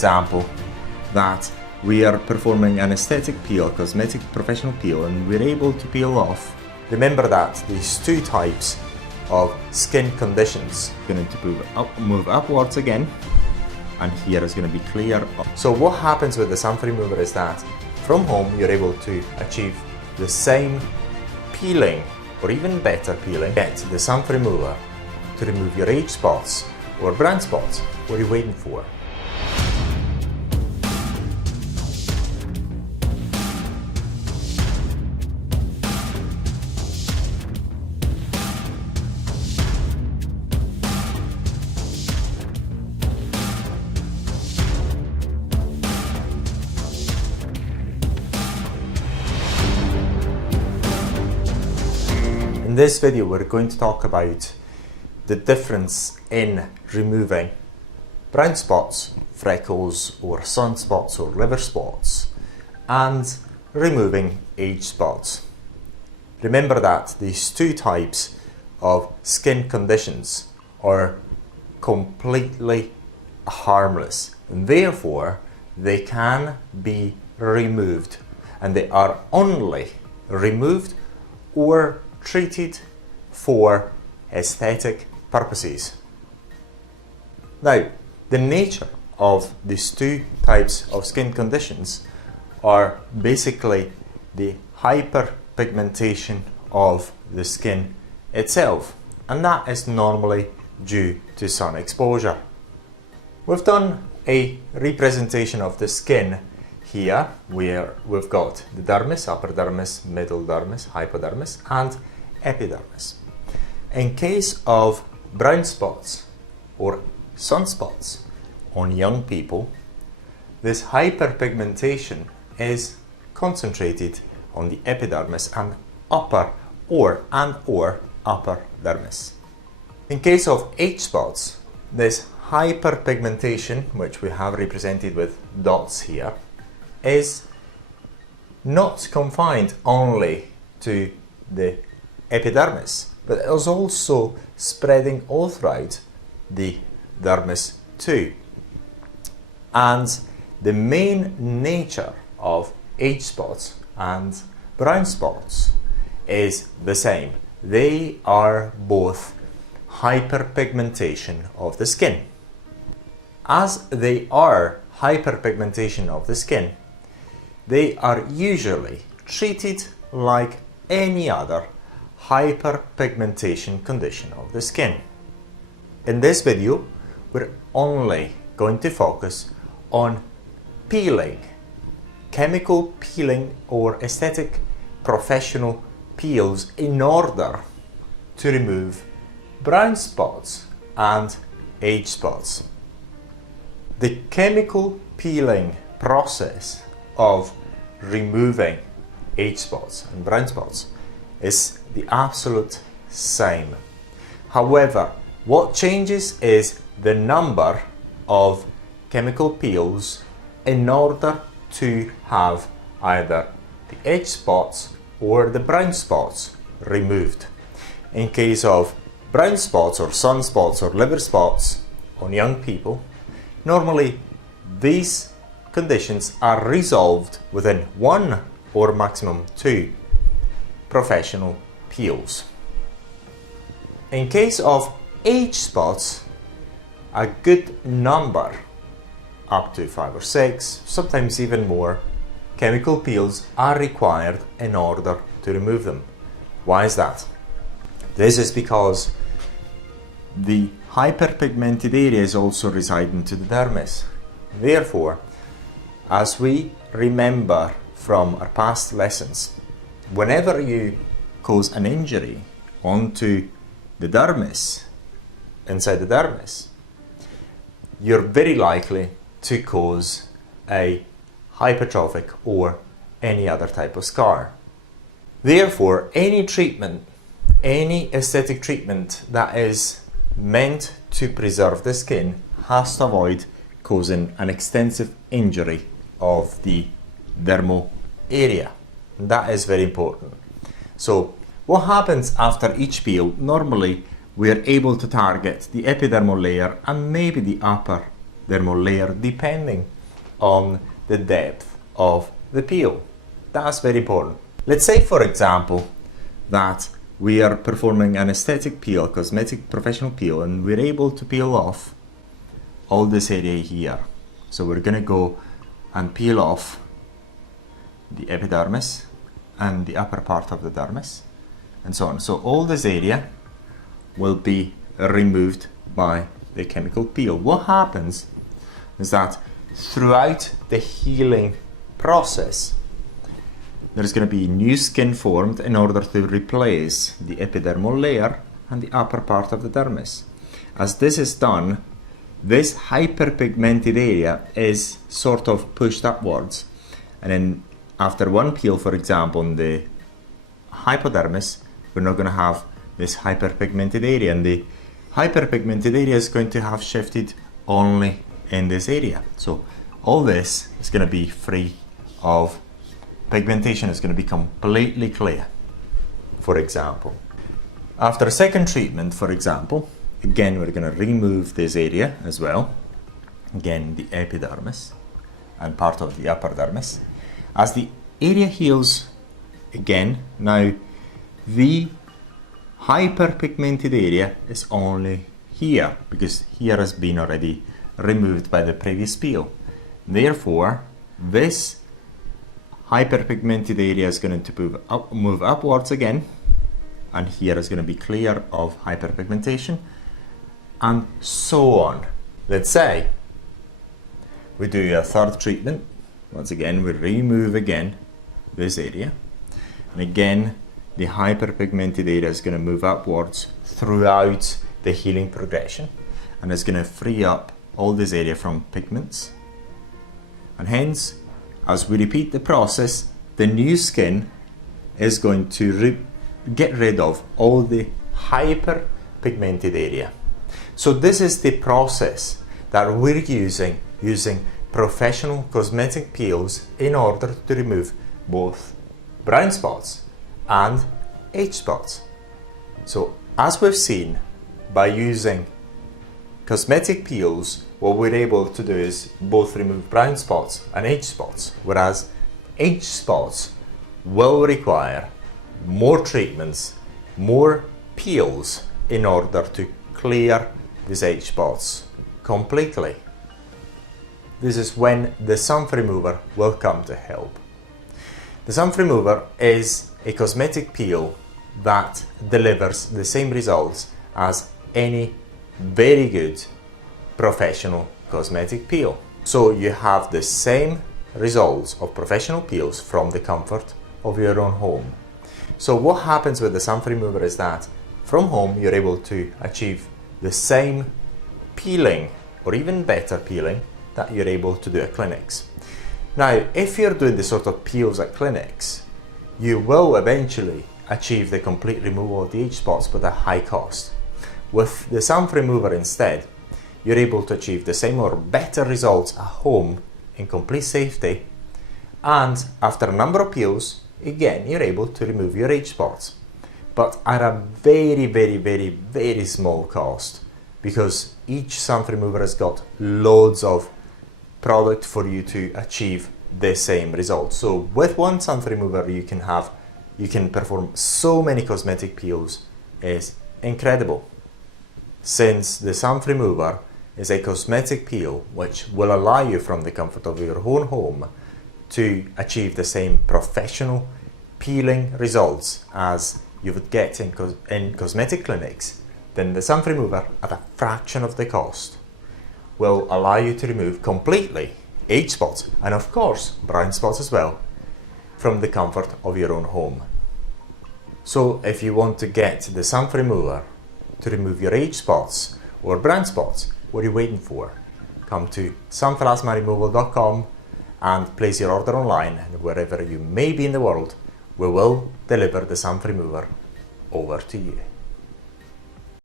example, that we are performing an aesthetic peel, cosmetic professional peel, and we're able to peel off, remember that these two types of skin conditions are going to move upwards again, and here is going to be clear. So what happens with the sunf remover is that from home you're able to achieve the same peeling, or even better peeling. Get the sunf remover to remove your age spots or brown spots. What are you waiting for? In this video, we're going to talk about the difference in removing brown spots, freckles, or sunspots or liver spots, and removing age spots. Remember that these two types of skin conditions are completely harmless, and therefore they can be removed, and they are only removed or treated for aesthetic purposes. Now, the nature of these two types of skin conditions are basically the hyperpigmentation of the skin itself, and that is normally due to sun exposure. We've done a representation of the skin here, where we've got the dermis, upper dermis, middle dermis, hypodermis, and epidermis. In case of brown spots or sunspots on young people, this hyperpigmentation is concentrated on the epidermis and upper or upper dermis. In case of age spots, this hyperpigmentation, which we have represented with dots here, is not confined only to the epidermis, but it is also spreading all throughout the dermis too. And the main nature of age spots and brown spots is the same. They are both hyperpigmentation of the skin. As they are hyperpigmentation of the skin, they are usually treated like any other hyperpigmentation condition of the skin. In this video, we're only going to focus on peeling, chemical peeling or aesthetic professional peels in order to remove brown spots and age spots. The chemical peeling process of removing age spots and brown spots is the absolute same. However, what changes is the number of chemical peels in order to have either the age spots or the brown spots removed. In case of brown spots or sunspots or liver spots on young people, normally these conditions are resolved within 1 or maximum 2 professional peels. In case of age spots, a good number, up to 5 or 6, sometimes even more, chemical peels are required in order to remove them. Why is that? This is because the hyperpigmented areas also reside into the dermis. Therefore, as we remember from our past lessons, whenever you cause an injury onto the dermis, inside the dermis, you're very likely to cause a hypertrophic or any other type of scar. Therefore, any treatment, any aesthetic treatment that is meant to preserve the skin has to avoid causing an extensive injury of the dermal area. That is very important. So what happens after each peel? Normally we are able to target the epidermal layer and maybe the upper epidermal layer depending on the depth of the peel. That's very important. Let's say, for example, that we are performing an aesthetic peel, cosmetic professional peel, and we're able to peel off all this area here. So we're going to go and peel off the epidermis and the upper part of the dermis and so on. So all this area will be removed by the chemical peel. What happens is that throughout the healing process, there's going to be new skin formed in order to replace the epidermal layer and the upper part of the dermis. As this is done, this hyperpigmented area is sort of pushed upwards, and then after one peel, for example, in the hypodermis, we're not going to have this hyperpigmented area, and the hyperpigmented area is going to have shifted only in this area. So all this is going to be free of pigmentation, is going to be completely clear. For example, after a second treatment, for example, again we're going to remove this area as well, again the epidermis and part of the upper dermis. As the area heals again, now the hyperpigmented area is only here, because here has been already removed by the previous peel. Therefore, this hyperpigmented area is going to move upwards again, and here is going to be clear of hyperpigmentation, and so on. Let's say we do a third treatment. Once again, we remove again this area, and again the hyperpigmented area is going to move upwards throughout the healing progression, and it's going to free up all this area from pigments, and hence, as we repeat the process, the new skin is going to get rid of all the hyperpigmented area. So this is the process that we're using professional cosmetic peels in order to remove both brown spots and age spots. So as we've seen, by using cosmetic peels, what we're able to do is both remove brown spots and age spots, whereas age spots will require more treatments, more peels in order to clear these age spots completely. This is when the sump remover will come to help. The sump remover is a cosmetic peel that delivers the same results as any very good professional cosmetic peel. So you have the same results of professional peels from the comfort of your own home. So what happens with the sump remover is that from home you're able to achieve the same peeling or even better peeling that you're able to do at clinics. Now, if you're doing the sort of peels at clinics, you will eventually achieve the complete removal of the age spots but at a high cost. With the sump remover instead, you're able to achieve the same or better results at home in complete safety, and after a number of peels, again, you're able to remove your age spots, but at a very small cost, because each sump remover has got loads of product for you to achieve the same result. So with one sump remover you can perform so many cosmetic peels. Is incredible, since the sump remover is a cosmetic peel which will allow you from the comfort of your own home to achieve the same professional peeling results as you would get in cosmetic clinics. Then the sump remover, at a fraction of the cost, will allow you to remove completely age spots and of course brown spots as well from the comfort of your own home. So if you want to get the sump remover to remove your age spots or brown spots, what are you waiting for? Come to sunplasmaremoval.com and place your order online, and wherever you may be in the world, we will deliver the sump remover over to you.